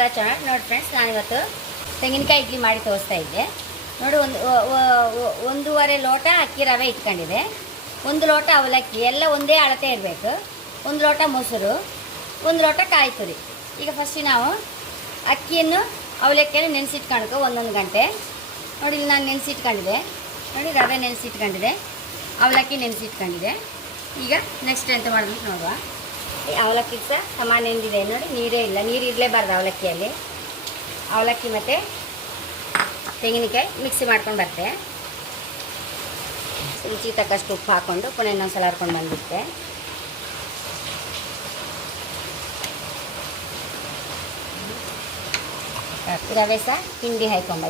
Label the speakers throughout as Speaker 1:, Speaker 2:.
Speaker 1: ಅಲ್ಲ ಚೆನ್ನಾಗಿ ನೋಡಿ ಫ್ರೆಂಡ್ಸ್ ನಾನು ಇವತ್ತು ತೆಂಗಿನಕಾಯಿ ಇಡ್ಲಿ ಮಾಡಿ ತೋರಿಸ್ತಾ ಇದ್ದೆ. ನೋಡಿ ಒಂದು ಒಂದೂವರೆ ಲೋಟ ಅಕ್ಕಿ ರವೆ ಇಟ್ಕೊಂಡಿದೆ ಒಂದು ಲೋಟ ಅವಲಕ್ಕಿ, ಎಲ್ಲ ಒಂದೇ ಅಳತೆ ಇರಬೇಕು. ಒಂದು ಲೋಟ ಮೊಸರು, ಒಂದು ಲೋಟ ಕಾಯಿ ತುರಿ. ಈಗ ಫಸ್ಟ್ ನಾವು ಅಕ್ಕಿಯನ್ನು ಅವಲಕ್ಕಿಯನ್ನು ನೆನೆಸಿಟ್ಕೊಳ್ಕೊ ಒಂದೊಂದು ಗಂಟೆ. ನೋಡಿ ಇಲ್ಲಿ ನಾನು ನೆನೆಸಿಟ್ಕೊಂಡಿದೆ ನೋಡಿ ರವೆ ನೆನೆಸಿಟ್ಕೊಂಡಿದೆ ಅವಲಕ್ಕಿ ನೆನೆಸಿಟ್ಕೊಂಡಿದೆ ಈಗ ನೆಕ್ಸ್ಟ್ ಎಂತ ಮಾಡಬೇಕು ನೋಡುವ. ಅವಲಕ್ಕಿ ಸಹ ಸಮಾನ ಎಂದಿದೆ ನೋಡಿ, ನೀರೇ ಇಲ್ಲ. ನೀರು ಇರಲೇಬಾರ್ದು ಅವಲಕ್ಕಿಯಲ್ಲಿ. ಅವಲಕ್ಕಿ ಮತ್ತು ತೆಂಗಿನಕಾಯಿ ಮಿಕ್ಸಿ ಮಾಡ್ಕೊಂಡು ಬರ್ತೆ ರುಚಿ ತಕ್ಕಷ್ಟು ಉಪ್ಪು ಹಾಕ್ಕೊಂಡು ಪುನಃ ಇನ್ನೊಂದು ಸಲ ಹರ್ಕೊಂಡು ಬಂದಿರ್ತೆ ರವೆ ಸಹ ಹಿಂಡಿ ಹಾಕ್ಕೊಂಡು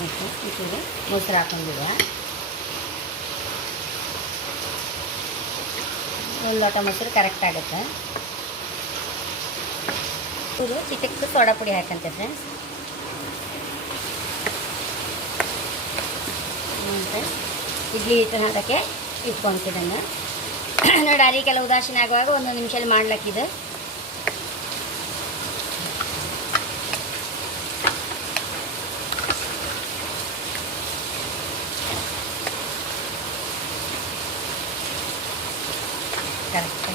Speaker 1: ಮತ್ತು ಇಟ್ಟಿಗೆ ಮೊಸರು ಹಾಕೊಂಡಿದ್ದೆ ಒಂದು ಲೋಟ ಮೊಸರು ಕರೆಕ್ಟ್ ಆಗುತ್ತೆ. ಇದು ಚಿಟಕ್ಕೆ ಸೋಡಾ ಪುಡಿ ಹಾಕಂತೆ ಫ್ರೆಂಡ್ಸ್ ಫ್ರೆಂಡ್ಸ್ ಇಡ್ಲಿ ಹಿಟ್ಟು ಹಾಕೋಕ್ಕೆ ಇಟ್ಕೊಂತಿದ್ದನ್ನು ನೋಡಿ ಅರಿಕೆಲ್ಲ ಉದಾಸೀನ ಆಗುವಾಗ ಒಂದು ನಿಮಿಷದಲ್ಲಿ ಮಾಡ್ಲಕ್ಕಿದೆ. ಕರೆಕ್ಟ್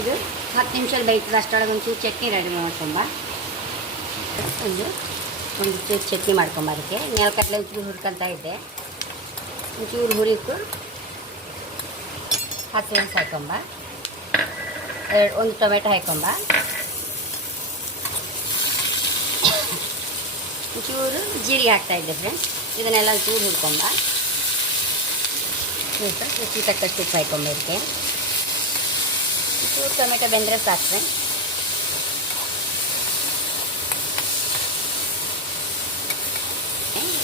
Speaker 1: ಇದು ಹತ್ತು ನಿಮಿಷದಲ್ಲಿ ಬೇಯ್ತದೆ, ಅಷ್ಟರೊಳಗೆ ಒಂಚೂರು ಚಟ್ನಿ ರೆಡಿ ಮಾಡ್ಕೊಂಬ ಒಂದು ಒಂದು ಚೂರು ಚಟ್ನಿ ಮಾಡ್ಕೊಂಬ ಅದಕ್ಕೆ. ನೆಲಕಟ್ಲೆ ಒಂಚೂರು ಹುರ್ಕೊಂತ ಇದ್ದೆ. ಒಂಚೂರು ಹುರಿಕು ನಿಮಿಷ ಹಾಕೊಂಬ ಎರಡು, ಒಂದು ಟೊಮೆಟೊ ಹಾಕೊಂಬ. ಒಂಚೂರು ಜೀರಿಗೆ ಹಾಕ್ತಾಯಿದ್ದೆ ಫ್ರೆಂಡ್ಸ್ ಇದನ್ನೆಲ್ಲ ಒಂಚೂರು ಹುಡ್ಕೊಂಬ ರುಚಿ ತಕ್ಕಷ್ಟು ಉಪ್ಪು ಹಾಕೊಂಬ ಇದಕ್ಕೆ. ಚೂರು ಟೊಮೆಟೊ ಬೆಂದರೆ ಸಾಕು ಫ್ರೆಂಡ್ಸ್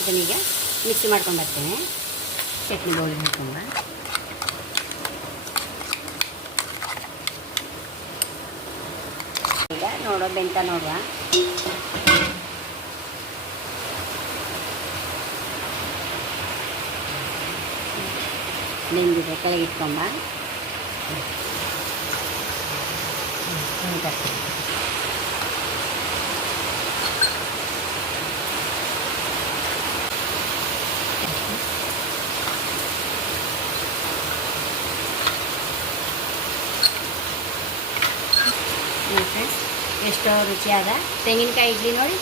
Speaker 1: ಇದನ್ನೀಗ ಮಿಕ್ಸಿ ಮಾಡ್ಕೊಂಡು ಬರ್ತೇನೆ. ಚಟ್ನಿ ಬೌಲಿಗೆ ಹಾಕೊಂಬ ಈಗ ನೋಡೋ ಬೆಂತ ನೋಡುವ. ನೆಂದಿದೆ ಕೆಳಗೆ ಇಟ್ಕೊಂಬ ಹ್ಞೂ ಫ್ರೆಂಡ್ಸ್ ಎಷ್ಟೋ ರುಚಿಯಾದ ತೆಂಗಿನಕಾಯಿ ಇಡ್ಲಿ ನೋಡಿ.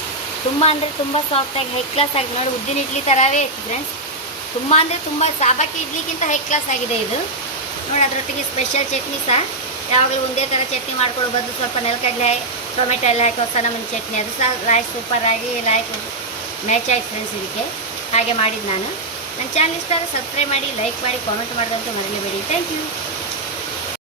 Speaker 1: ತುಂಬ ಅಂದರೆ ತುಂಬ ಸಾಫ್ಟಾಗಿ ಹೈ ಕ್ಲಾಸ್ ಆಗಿ ನೋಡಿ. ಉದ್ದಿನ ಇಡ್ಲಿ ಥರವೇ ಇತ್ತು ಫ್ರೆಂಡ್ಸ್ ತುಂಬ ಅಂದರೆ ತುಂಬ ಸಾಬಾಕಿ ಇಡ್ಲಿಗಿಂತ ಹೈ ಕ್ಲಾಸ್ ಆಗಿದೆ ಇದು. ನೋಡಿ, ಅದರೊಟ್ಟಿಗೆ ಸ್ಪೆಷಲ್ ಚಟ್ನಿ ಸಹ. ಯಾವಾಗಲೂ ಒಂದೇ ಥರ ಚಟ್ನಿ ಮಾಡ್ಕೊಳ್ಳೋ ಬದಲು ಸ್ವಲ್ಪ ನೆಲಕಡಲೆ ಟೊಮೆಟೊ ಎಲ್ಲ ಹಾಕಿ ಹೊಸ ನಮ್ಮ ಚಟ್ನಿ. ಅದು ಸಹ ಸೂಪರ್ ಸೂಪರಾಗಿ ಲಾಯ್ ಮ್ಯಾಚ್ ಆಯ್ತು ಫ್ರೆಂಡ್ಸ್ ಇದಕ್ಕೆ. ಹಾಗೆ ಮಾಡಿದ್ದು ನಾನು. ನನ್ನ ಚಾನಲ್ ಇಷ್ಟ ಆದರೆ ಸಬ್ಸ್ಕ್ರೈಬ್ ಮಾಡಿ ಲೈಕ್ ಮಾಡಿ ಕಾಮೆಂಟ್ ಮಾಡೋದಂತೂ ಮರಳಿಬೇಡಿ ಥ್ಯಾಂಕ್ ಯು